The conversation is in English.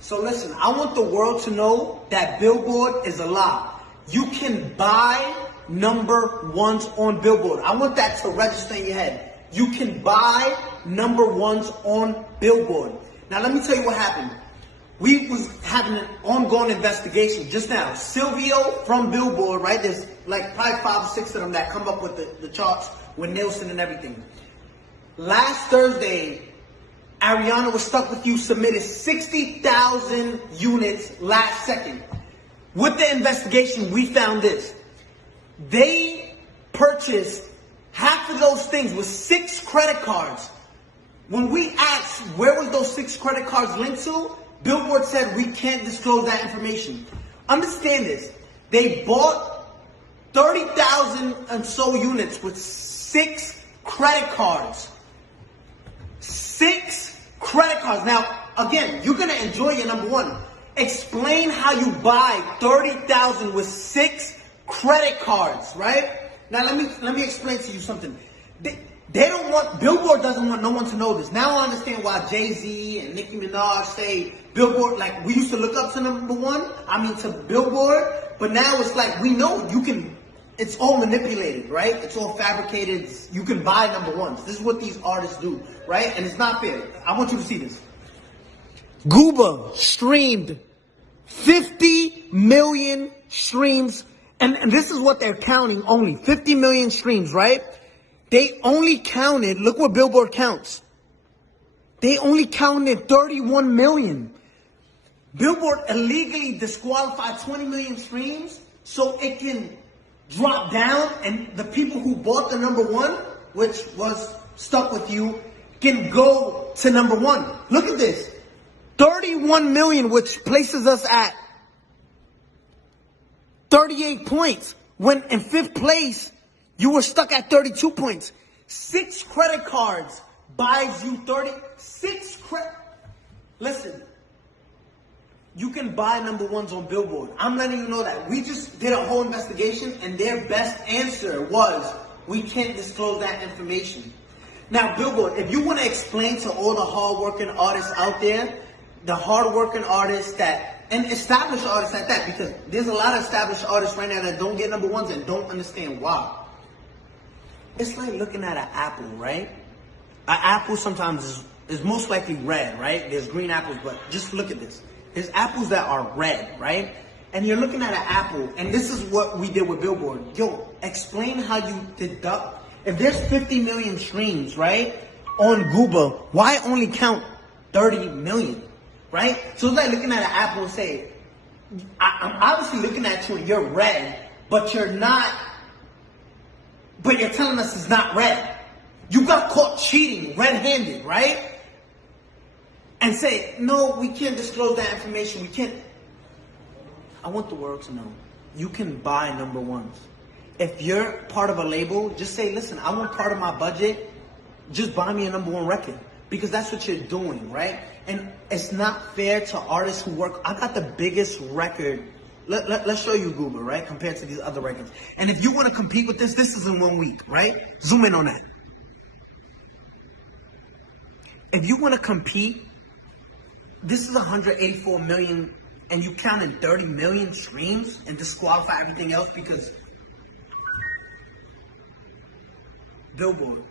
So listen, I want the world to know that Billboard is a lie. You can buy number ones on Billboard. I want that to register in your head. You can buy number ones on Billboard. Now let me tell you what happened. We was having an ongoing investigation just now. Silvio from Billboard, right? There's like probably 5 or 6 of them that come up with the charts with Nielsen and everything. Last Thursday, Ariana Was Stuck With You submitted 60,000 units last second. With the investigation, we found this. They purchased half of those things with 6 credit cards. When we asked where was those 6 credit cards linked to, Billboard said we can't disclose that information. Understand this. They bought 30,000 and so units with 6 credit cards. 6 credit cards. Now, again, you're going to enjoy your number one. Explain how you buy 30,000 with 6 credit cards, right? Now, let me explain to you something. They don't want, Billboard doesn't want no one to know this. Now I understand why Jay-Z and Nicki Minaj say Billboard, like we used to look up to number one, to Billboard, but now it's like we know you can, it's all manipulated, right? It's all fabricated. You can buy number ones. This is what these artists do, right? And it's not fair. I want you to see this. Gooba streamed 50 million streams, and this is what they're counting only, 50 million streams, right? They only counted, look what Billboard counts. They only counted 31 million. Billboard illegally disqualified 20 million streams so it can drop down and the people who bought the number one, which was Stuck With You, can go to number one. Look at this. 31 million, which places us at 38 points. When in 5th place, you were stuck at 32 points. 6 credit cards buys you 36 credit. Listen, you can buy number ones on Billboard. I'm letting you know that. We just did a whole investigation and their best answer was, we can't disclose that information. Now, Billboard, if you want to explain to all the hardworking artists out there, the hardworking artists that, and established artists at that, because there's a lot of established artists right now that don't get number ones and don't understand why. It's like looking at an apple, right? An apple sometimes is most likely red, right? There's green apples, but just look at this. There's apples that are red, right? And you're looking at an apple, and this is what we did with Billboard. Yo, explain how you deduct. If there's 50 million streams, right, on Gooba, why only count 30 million, right? So it's like looking at an apple and say, I'm obviously looking at you and you're red, but you're not. But you're telling us it's not red. You got caught cheating red-handed, right? And say, no, we can't disclose that information. We can't. I want the world to know. You can buy number ones. If you're part of a label, just say, listen, I want part of my budget. Just buy me a number one record. Because that's what you're doing, right? And it's not fair to artists who work. I got the biggest record. Let's show you Gooba, right? Compared to these other records. And if you want to compete with this is in 1 week, right? Zoom in on that. If you want to compete, this is 184 million, and you counted 30 million streams and disqualify everything else because Billboard.